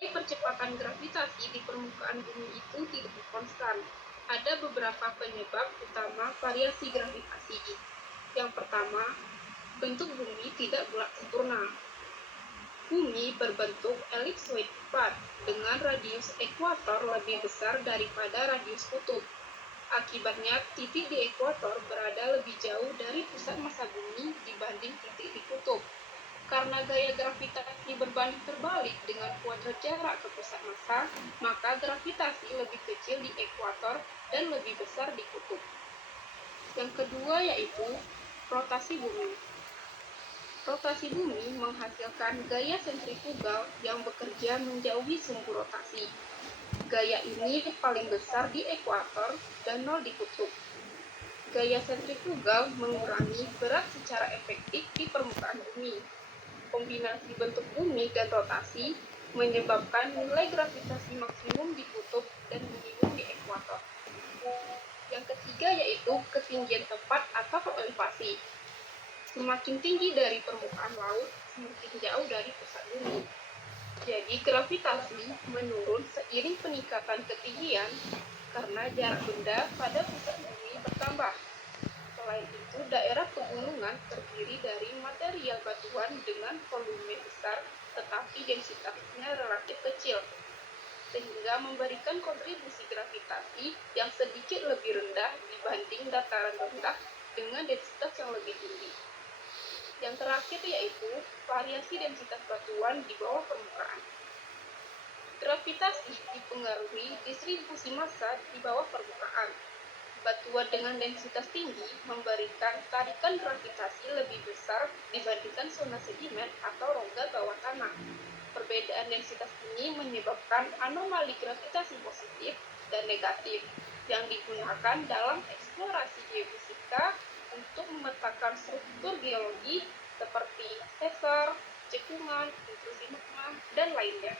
Percepatan gravitasi di permukaan bumi itu tidak konstan. Ada beberapa penyebab utama variasi gravitasi. Yang pertama, bentuk bumi tidak bulat sempurna. Bumi berbentuk elipsoid tepat dengan radius ekuator lebih besar daripada radius kutub. Akibatnya, titik di ekuator berada lebih jauh dari pusat massa bumi dibanding titik di kutub. Karena gaya gravitasi berbanding terbalik dengan kuadrat jarak ke pusat massa, maka gravitasi lebih kecil di ekuator dan lebih besar di kutub. Yang kedua yaitu rotasi bumi. Rotasi bumi menghasilkan gaya sentrifugal yang bekerja menjauhi sumbu rotasi. Gaya ini paling besar di ekuator dan nol di kutub. Gaya sentrifugal mengurangi berat secara efektif di permukaan bumi. Kombinasi bentuk bumi dan rotasi menyebabkan nilai gravitasi maksimum di kutub dan minimum di ekuator. Yang ketiga yaitu ketinggian tempat atau elevasi. Semakin tinggi dari permukaan laut, semakin jauh dari pusat bumi. Jadi gravitasi menurun seiring peningkatan ketinggian karena jarak benda pada pusat bumi bertambah. Selain itu, daerah pegunungan terdiri dari material batuan dengan volume besar tetapi densitasnya relatif kecil, sehingga memberikan kontribusi gravitasi yang sedikit lebih rendah dibanding dataran rendah dengan densitas yang lebih tinggi. Yang terakhir yaitu variasi densitas batuan di bawah permukaan. Gravitasi dipengaruhi distribusi massa di bawah permukaan. Batuan dengan densitas tinggi memberikan tarikan gravitasi lebih besar dibandingkan zona sedimen atau rongga bawah tanah. Perbedaan densitas ini menyebabkan anomali gravitasi positif dan negatif yang digunakan dalam eksplorasi geofisika untuk memetakan struktur geologi seperti sesar, cekungan, intrusi magma, dan lainnya.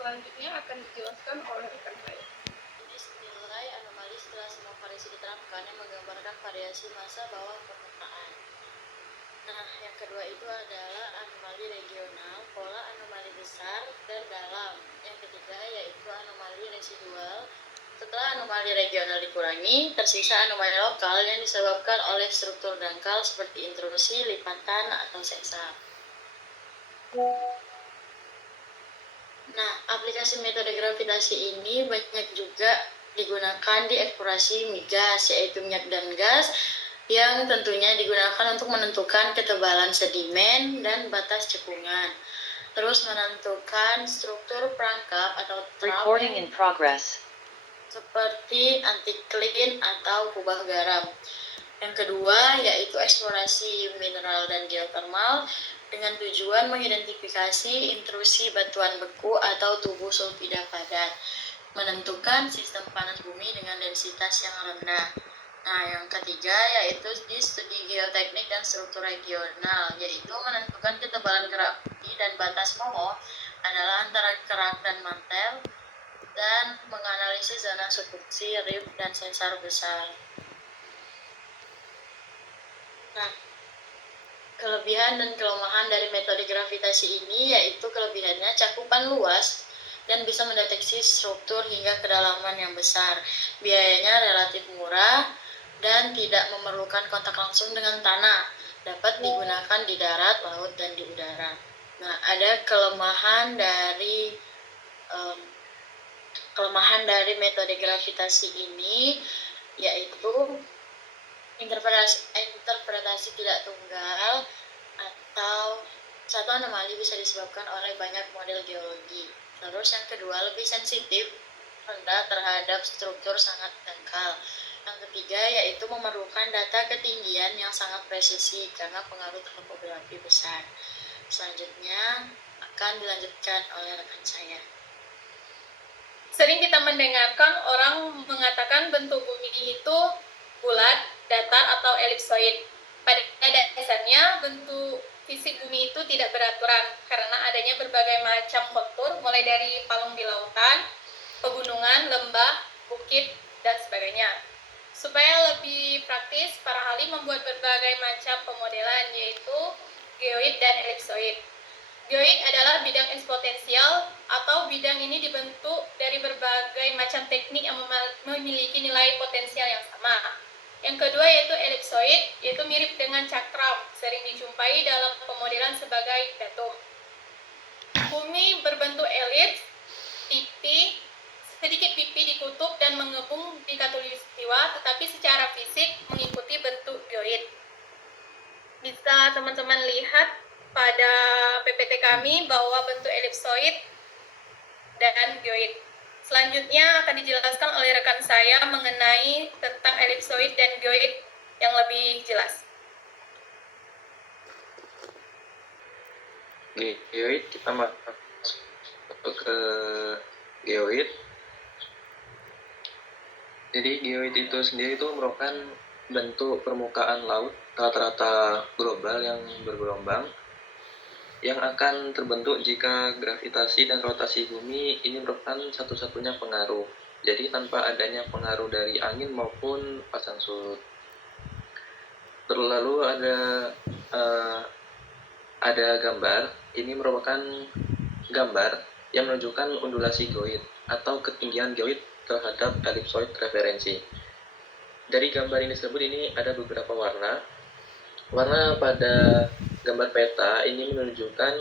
Selanjutnya akan dijelaskan oleh rekan saya. Nilai anomali setelah semua variasi diterapkan yang menggambarkan variasi massa bawah permukaan. Nah, yang kedua itu adalah anomali regional, pola anomali besar dan dalam. Yang ketiga yaitu anomali residual. Setelah anomali regional dikurangi, tersisa anomali lokal yang disebabkan oleh struktur dangkal seperti intrusi, lipatan, atau sesar. Nah, aplikasi metode gravitasi ini banyak juga digunakan di eksplorasi migas, yaitu minyak dan gas, yang tentunya digunakan untuk menentukan ketebalan sedimen dan batas cekungan. Terus menentukan struktur perangkap atau Recording in progress. seperti antiklin atau kubah garam. Yang kedua yaitu eksplorasi mineral dan geotermal dengan tujuan mengidentifikasi intrusi batuan beku atau tubuh sulfida padat, menentukan sistem panas bumi dengan densitas yang rendah. Nah, yang ketiga yaitu di studi geoteknik dan struktur regional, yaitu menentukan ketebalan gerak bumi dan batas MOO adalah antara kerak dan mantel, dan menganalisis zona subduksi, rif, dan sensor besar. Nah, kelebihan dan kelemahan dari metode gravitasi ini yaitu kelebihannya cakupan luas dan bisa mendeteksi struktur hingga kedalaman yang besar. Biayanya relatif murah dan tidak memerlukan kontak langsung dengan tanah. Dapat digunakan di darat, laut, dan di udara. Nah, ada kelemahan dari metode gravitasi ini yaitu interpretasi tidak tunggal atau satu anomali bisa disebabkan oleh banyak model geologi. Terus yang kedua lebih sensitif rendah terhadap struktur sangat dangkal. Yang ketiga yaitu memerlukan data ketinggian yang sangat presisi karena pengaruh topografi besar. Selanjutnya akan dilanjutkan oleh rekan saya. Sering kita mendengarkan orang mengatakan bentuk bumi itu bulat, datar, atau elipsoid. Pada dasarnya, bentuk fisik bumi itu tidak beraturan karena adanya berbagai macam kontur, mulai dari palung di lautan, pegunungan, lembah, bukit, dan sebagainya. Supaya lebih praktis, para ahli membuat berbagai macam pemodelan, yaitu geoid dan elipsoid. Geoid adalah bidang eksponensial atau bidang ini dibentuk dari berbagai macam teknik yang memiliki nilai potensial yang sama. Yang kedua yaitu elipsoid, yaitu mirip dengan cakram, sering dijumpai dalam pemodelan sebagai datum. Bumi berbentuk elips, sedikit pipi di kutub dan mengepung di khatulistiwa, tetapi secara fisik mengikuti bentuk geoid. Bisa teman-teman lihat pada PPT kami bahwa bentuk elipsoid dan geoid. Selanjutnya akan dijelaskan oleh rekan saya mengenai tentang elipsoid dan geoid yang lebih jelas. Geoid, kita masuk ke geoid. Jadi geoid itu sendiri itu merupakan bentuk permukaan laut rata-rata global yang bergelombang yang akan terbentuk jika gravitasi dan rotasi bumi ini merupakan satu-satunya pengaruh. Jadi tanpa adanya pengaruh dari angin maupun pasang surut. Lalu ada gambar. Ini merupakan gambar yang menunjukkan undulasi geoid atau ketinggian geoid terhadap elipsoid referensi. Dari gambar ini tersebut ini ada beberapa warna. Warna pada gambar peta ini menunjukkan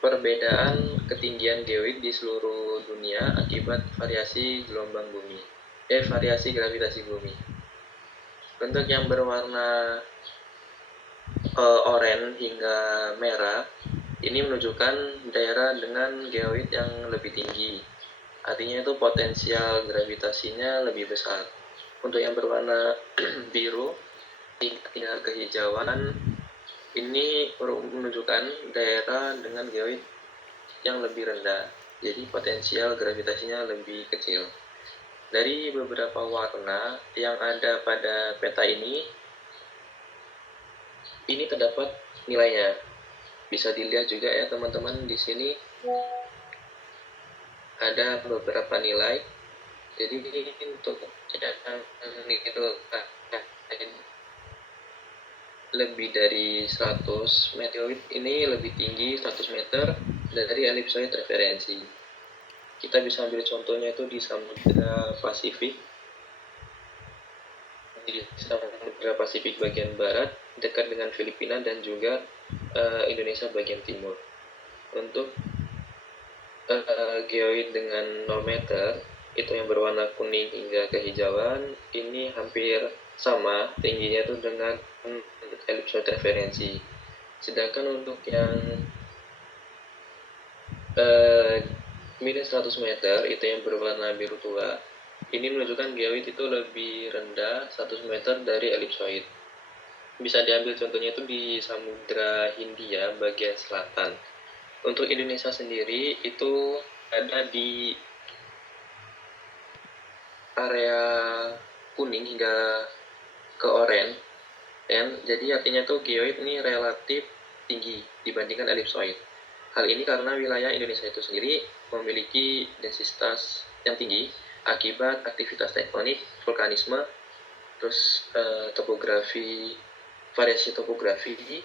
perbedaan ketinggian geoid di seluruh dunia akibat variasi gelombang bumi, variasi gravitasi bumi. Bentuk yang berwarna oranye hingga merah ini menunjukkan daerah dengan geoid yang lebih tinggi. Artinya itu potensial gravitasinya lebih besar. Untuk yang berwarna biru hingga kehijauan ini menunjukkan daerah dengan geoid yang lebih rendah. Jadi potensial gravitasinya lebih kecil. Dari beberapa warna yang ada pada peta ini terdapat nilainya. Bisa dilihat juga ya teman-teman, di sini ada beberapa nilai. Jadi untuk yang itu lebih dari 100 meteorit ini lebih tinggi 100 meter dari elipsoid referensi. Kita bisa ambil contohnya itu di Samudra Pasifik. Di Samudra Pasifik bagian barat dekat dengan Filipina dan juga Indonesia bagian timur. Untuk geoid dengan 0 meter itu yang berwarna kuning hingga kehijauan ini hampir sama tingginya itu dengan elipsoid referensi. Sedangkan untuk yang minus 100 meter itu yang berwarna biru tua ini menunjukkan geoid itu lebih rendah 100 meter dari elipsoid. Bisa diambil contohnya itu di Samudra Hindia bagian selatan. Untuk Indonesia sendiri itu ada di area kuning hingga ke oranye. Jadi artinya tuh geoid ini relatif tinggi dibandingkan elipsoid. Hal ini karena wilayah Indonesia itu sendiri memiliki densitas yang tinggi akibat aktivitas tektonik, vulkanisme, terus topografi, variasi topografi.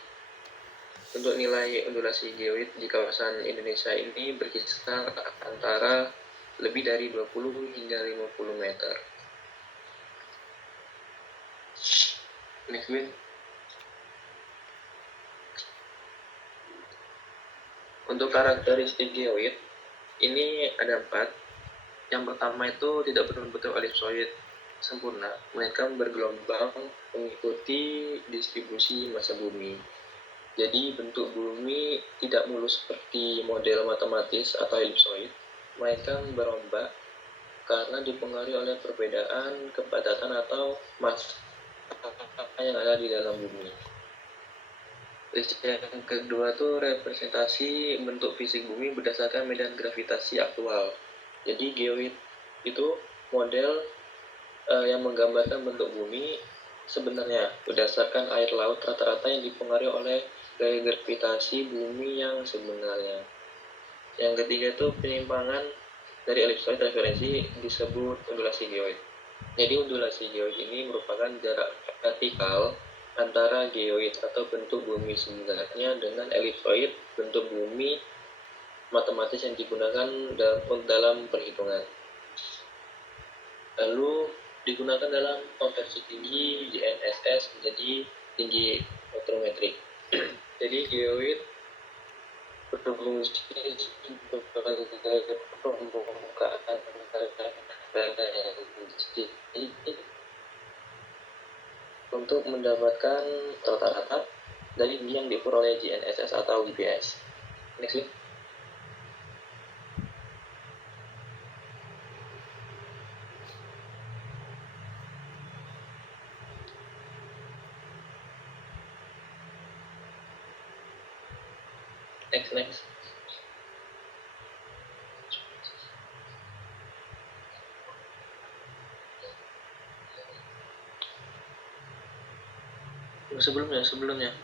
Untuk nilai undulasi geoid di kawasan Indonesia ini berkisar antara lebih dari 20 hingga 50 meter. Next Win. Untuk karakteristik geoid ini ada 4. Yang pertama itu tidak berbentuk elipsoid sempurna, melainkan bergelombang mengikuti distribusi massa bumi. Jadi bentuk bumi tidak mulus seperti model matematis atau elipsoid, melainkan berombak karena dipengaruhi oleh perbedaan kepadatan atau massa yang ada di dalam bumi. Yang kedua tuh representasi bentuk fisik bumi berdasarkan medan gravitasi aktual. Jadi geoid itu model yang menggambarkan bentuk bumi sebenarnya berdasarkan air laut rata-rata yang dipengaruhi oleh gaya gravitasi bumi yang sebenarnya. Yang ketiga itu penyimpangan dari elipsoid referensi disebut undulasi geoid. Jadi undulasi geoid ini merupakan jarak vertikal antara geoid atau bentuk bumi sebenarnya dengan elipsoid bentuk bumi matematis yang digunakan dalam perhitungan. Lalu digunakan dalam konversi tinggi GNSS menjadi tinggi fotometrik. Jadi geoid berfungsi sebagai permukaan untuk mendapatkan rata-rata dari yang diukur oleh GNSS atau GPS. Next slide. Next. Sebelumnya.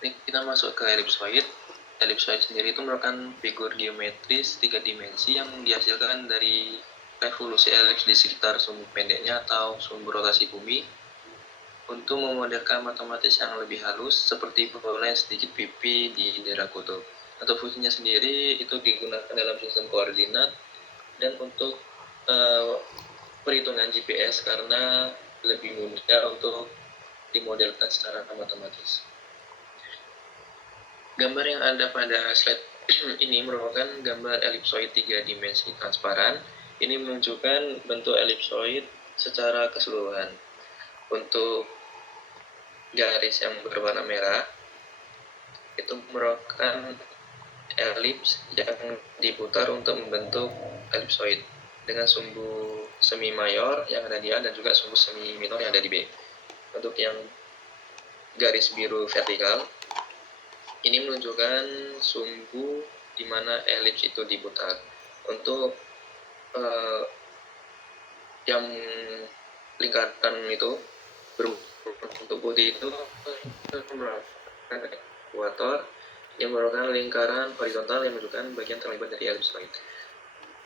Kita masuk ke ellipsoid. Ellipsoid sendiri itu merupakan figur geometris 3 dimensi yang dihasilkan dari revolusi elips di sekitar sumbu pendeknya atau sumbu rotasi bumi untuk memodelkan matematis yang lebih halus seperti peroleh sedikit pipi di daerah kutub. Untuk fungsinya sendiri itu digunakan dalam sistem koordinat dan untuk perhitungan GPS karena lebih mudah untuk dimodelkan secara matematis. Gambar yang ada pada slide ini merupakan gambar elipsoid 3 dimensi transparan. Ini menunjukkan bentuk elipsoid secara keseluruhan. Untuk garis yang berwarna merah itu merupakan elips yang diputar untuk membentuk elipsoid dengan sumbu semi mayor yang ada di A dan juga sumbu semi minor yang ada di B. Untuk yang garis biru vertikal ini menunjukkan sumbu di mana elips itu diputar. Untuk yang lingkaran itu berbentuk putih itu merupakan ekuator yang merupakan lingkaran horizontal yang menunjukkan bagian terlibat dari elipsoid.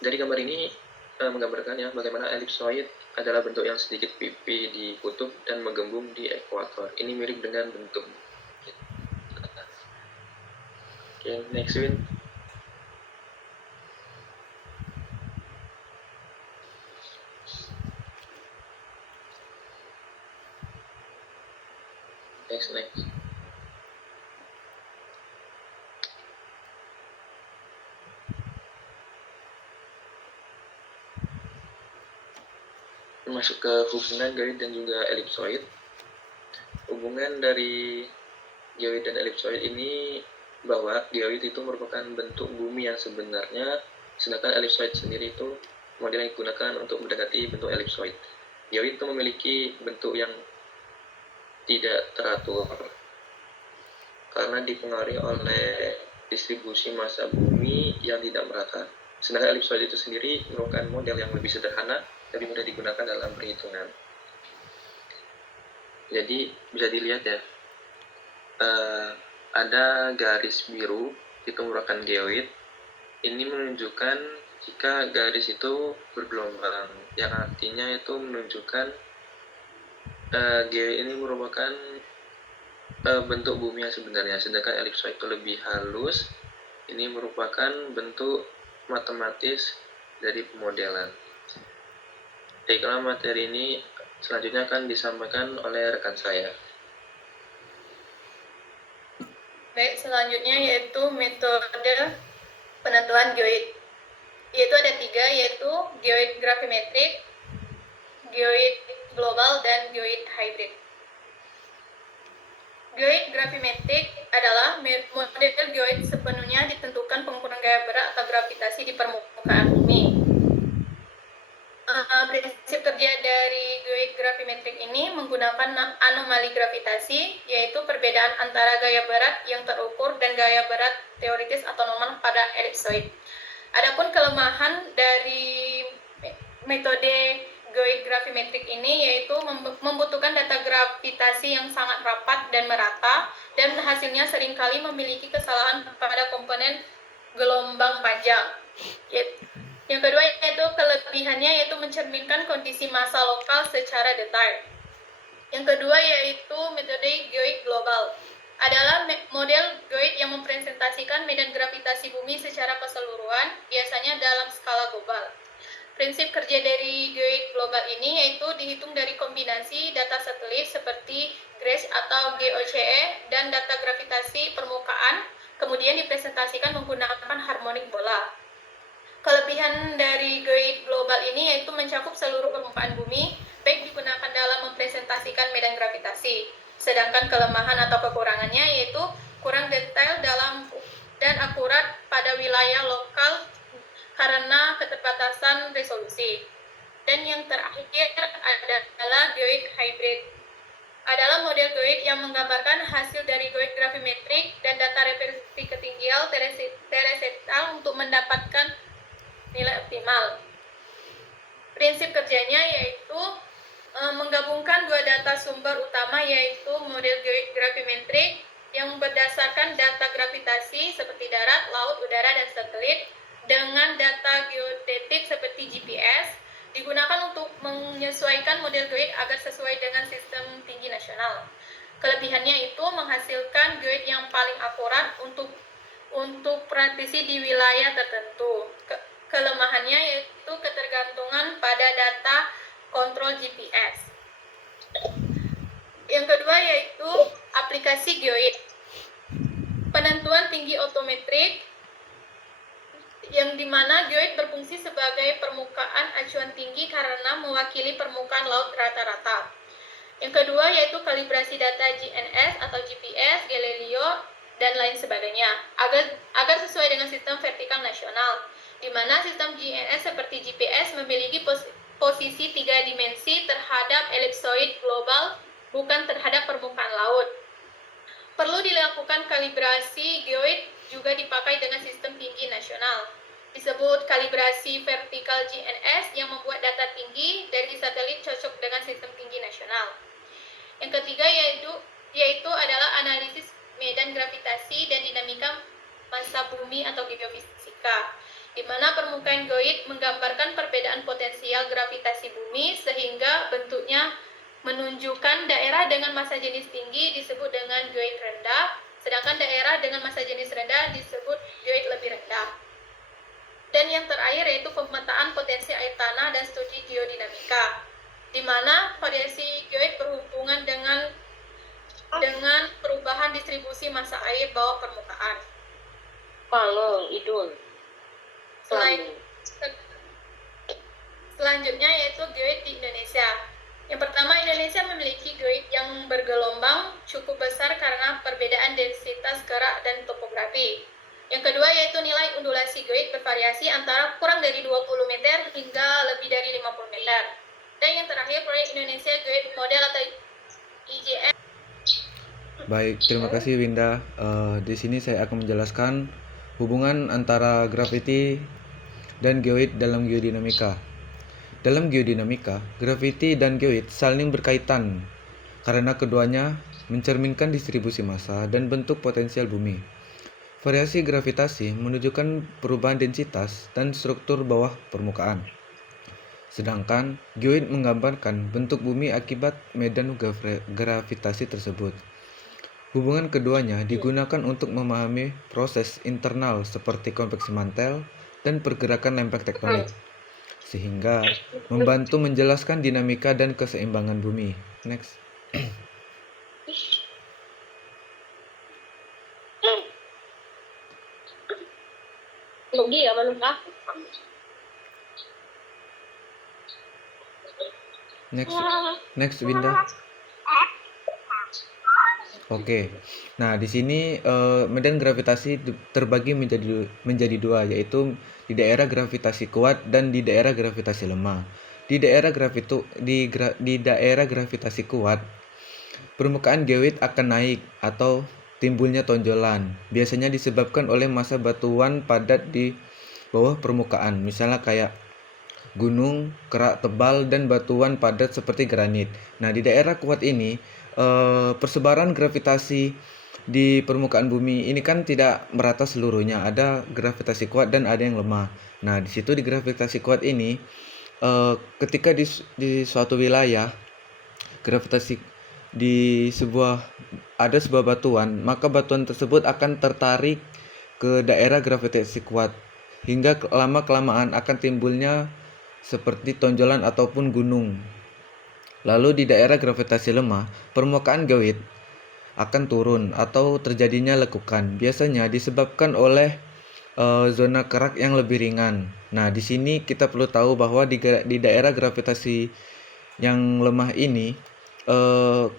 Dari gambar ini menggambarkan ya bagaimana elipsoid adalah bentuk yang sedikit pipi di kutub dan menggembung di ekuator. Ini mirip dengan bentuk. Oke, next Win. Next. Masuk ke hubungan geoid dan juga elipsoid. Hubungan dari geoid dan elipsoid ini bahwa geoid itu merupakan bentuk bumi yang sebenarnya, sedangkan elipsoid sendiri itu model yang digunakan untuk mendekati bentuk elipsoid. Geoid itu memiliki bentuk yang tidak teratur karena dipengaruhi oleh distribusi massa bumi yang tidak merata. Sedangkan elipsoid itu sendiri merupakan model yang lebih sederhana, lebih mudah digunakan dalam perhitungan. Jadi bisa dilihat ya, ada garis biru itu merupakan geoid. Ini menunjukkan jika garis itu bergelombang, yang artinya itu menunjukkan geoid ini merupakan bentuk bumi yang sebenarnya, sedangkan elipsoid itu lebih halus. Ini merupakan bentuk matematis dari pemodelan. Baiklah, materi ini selanjutnya akan disampaikan oleh rekan saya. Baik, selanjutnya yaitu metode penentuan geoid. Yaitu ada 3, yaitu geoid gravimetrik, geoid global, dan geoid hybrid. Geoid gravimetrik adalah model geoid sepenuhnya ditentukan pengukuran gaya berat atau gravitasi di permukaan bumi. Prinsip kerja dari geoid gravimetrik ini menggunakan anomali gravitasi, yaitu perbedaan antara gaya berat yang terukur dan gaya berat teoritis atau normal pada elipsoid. Adapun kelemahan dari metode geoid gravimetrik ini yaitu membutuhkan data gravitasi yang sangat rapat dan merata, dan hasilnya seringkali memiliki kesalahan pada komponen gelombang panjang. Yang kedua yaitu kelebihannya yaitu mencerminkan kondisi massa lokal secara detail. Yang kedua yaitu metode geoid global. Adalah model geoid yang mempresentasikan medan gravitasi bumi secara keseluruhan, biasanya dalam skala global. Prinsip kerja dari geoid global ini yaitu dihitung dari kombinasi data satelit seperti GRESS atau GOCE dan data gravitasi permukaan, kemudian dipresentasikan menggunakan harmonik bola. Kelebihan dari geoid global ini yaitu mencakup seluruh permukaan bumi, baik digunakan dalam mempresentasikan medan gravitasi. Sedangkan kelemahan atau kekurangannya yaitu kurang detail dalam dan akurat pada wilayah lokal karena keterbatasan resolusi. Dan yang terakhir adalah geoid hybrid. Adalah model geoid yang menggambarkan hasil dari geoid gravimetrik dan data referensi ketinggian terestrial untuk mendapatkan nilai optimal. Prinsip kerjanya yaitu menggabungkan dua data sumber utama yaitu model geoid gravimetrik yang berdasarkan data gravitasi seperti darat, laut, udara, dan satelit dengan data geodetik seperti GPS digunakan untuk menyesuaikan model geoid agar sesuai dengan sistem tinggi nasional. Kelebihannya itu menghasilkan geoid yang paling akurat untuk presisi di wilayah tertentu. Kelemahannya yaitu ketergantungan pada data kontrol GPS. Yang kedua yaitu aplikasi geoid. Penentuan tinggi otometrik yang dimana geoid berfungsi sebagai permukaan acuan tinggi karena mewakili permukaan laut rata-rata. Yang kedua yaitu kalibrasi data GNS atau GPS, Galileo, dan lain sebagainya agar sesuai dengan sistem vertikal nasional, di mana sistem GNS seperti GPS memiliki posisi 3 dimensi terhadap elipsoid global, bukan terhadap permukaan laut. Perlu dilakukan kalibrasi geoid juga dipakai dengan sistem tinggi nasional. Disebut kalibrasi vertikal GNS yang membuat data tinggi dari satelit cocok dengan sistem tinggi nasional. Yang ketiga yaitu adalah analisis medan gravitasi dan dinamika massa bumi atau geofisika, di mana permukaan geoid menggambarkan perbedaan potensial gravitasi bumi sehingga bentuknya menunjukkan daerah dengan massa jenis tinggi disebut dengan geoid rendah, sedangkan daerah dengan massa jenis rendah disebut geoid lebih rendah. Dan yang terakhir yaitu pemetaan potensi air tanah dan studi geodinamika, di mana variasi geoid berhubungan dengan perubahan distribusi massa air bawah permukaan. Palol, Idul. Selanjutnya yaitu geoid di Indonesia. Yang pertama, Indonesia memiliki geoid yang bergelombang cukup besar karena perbedaan densitas gerak dan topografi. Yang kedua yaitu nilai undulasi geoid bervariasi antara kurang dari 20 meter hingga lebih dari 50 meter. Dan yang terakhir, proyek Indonesia Geoid Model atau IGM. Baik, terima kasih Winda. Di sini saya akan menjelaskan hubungan antara graviti dan geoid dalam geodinamika. Dalam geodinamika, graviti dan geoid saling berkaitan karena keduanya mencerminkan distribusi massa dan bentuk potensial bumi. Variasi gravitasi menunjukkan perubahan densitas dan struktur bawah permukaan. Sedangkan geoid menggambarkan bentuk bumi akibat medan gravitasi tersebut. Hubungan keduanya digunakan untuk memahami proses internal seperti konveksi mantel dan pergerakan lempeng tektonik, sehingga membantu menjelaskan dinamika dan keseimbangan bumi. Next. Logi ya manukah? Next Winda. Oke. Nah, di sini medan gravitasi terbagi menjadi dua, yaitu di daerah gravitasi kuat dan di daerah gravitasi lemah. Di daerah gravitasi kuat, permukaan geoid akan naik atau timbulnya tonjolan. Biasanya disebabkan oleh massa batuan padat di bawah permukaan, misalnya kayak gunung, kerak tebal, dan batuan padat seperti granit. Nah, di daerah kuat ini, persebaran gravitasi di permukaan bumi ini kan tidak merata seluruhnya. Ada gravitasi kuat dan ada yang lemah. Nah, di situ di gravitasi kuat ini, ketika di suatu wilayah gravitasi ada sebuah batuan, maka batuan tersebut akan tertarik ke daerah gravitasi kuat hingga lama-kelamaan akan timbulnya seperti tonjolan ataupun gunung. Lalu di daerah gravitasi lemah, permukaan geoid akan turun atau terjadinya lekukan. Biasanya disebabkan oleh zona kerak yang lebih ringan. Nah, di sini kita perlu tahu bahwa di daerah gravitasi yang lemah ini,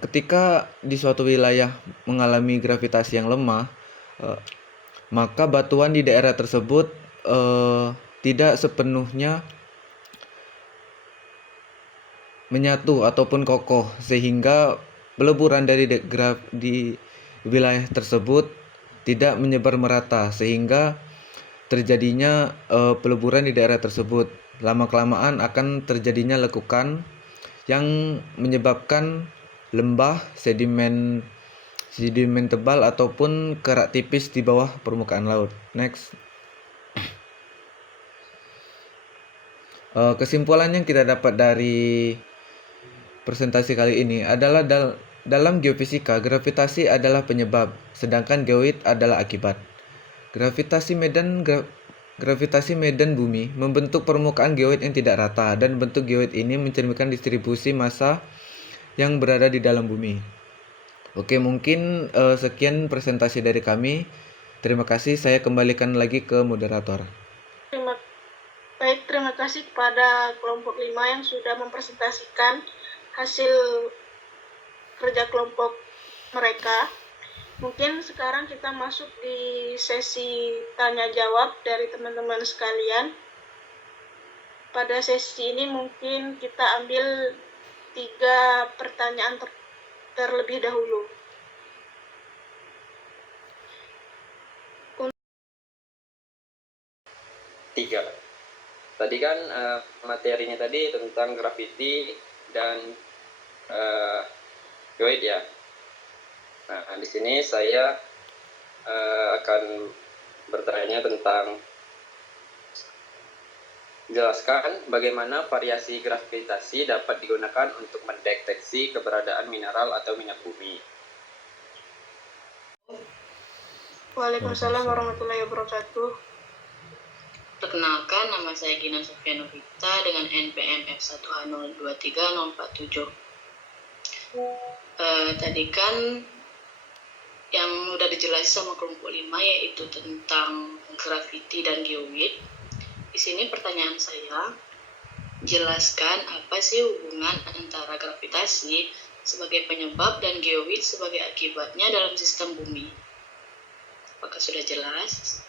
ketika di suatu wilayah mengalami gravitasi yang lemah, maka batuan di daerah tersebut tidak sepenuhnya menyatu ataupun kokoh, sehingga peleburan di wilayah tersebut tidak menyebar merata, sehingga terjadinya peleburan di daerah tersebut. Lama-kelamaan akan terjadinya lekukan yang menyebabkan lembah, sedimen tebal ataupun kerak tipis di bawah permukaan laut. Next. Kesimpulan yang kita dapat dari presentasi kali ini adalah dalam geofisika, gravitasi adalah penyebab, sedangkan geoid adalah akibat. Gravitasi medan bumi membentuk permukaan geoid yang tidak rata, dan bentuk geoid ini mencerminkan distribusi massa yang berada di dalam bumi. Oke, mungkin sekian presentasi dari kami. Terima kasih, saya kembalikan lagi ke moderator. Terima kasih kepada kelompok 5 yang sudah mempresentasikan hasil kerja kelompok mereka. Mungkin sekarang kita masuk di sesi tanya jawab dari teman-teman sekalian. Pada sesi ini mungkin kita ambil 3 pertanyaan terlebih dahulu. Tiga. Tadi kan materinya tadi tentang graviti dan geoid ya. Nah, di sini saya akan bertanya tentang jelaskan bagaimana variasi gravitasi dapat digunakan untuk mendeteksi keberadaan mineral atau minyak bumi. Waalaikumsalam warahmatullahi wabarakatuh. Perkenalkan, nama saya Gina Sofianovita dengan NPM F1H023-047. Tadi kan yang udah dijelaskan sama kelompok 5 yaitu tentang graviti dan geoid. Di sini pertanyaan saya, jelaskan apa sih hubungan antara gravitasi sebagai penyebab dan geoid sebagai akibatnya dalam sistem bumi. Apakah sudah jelas?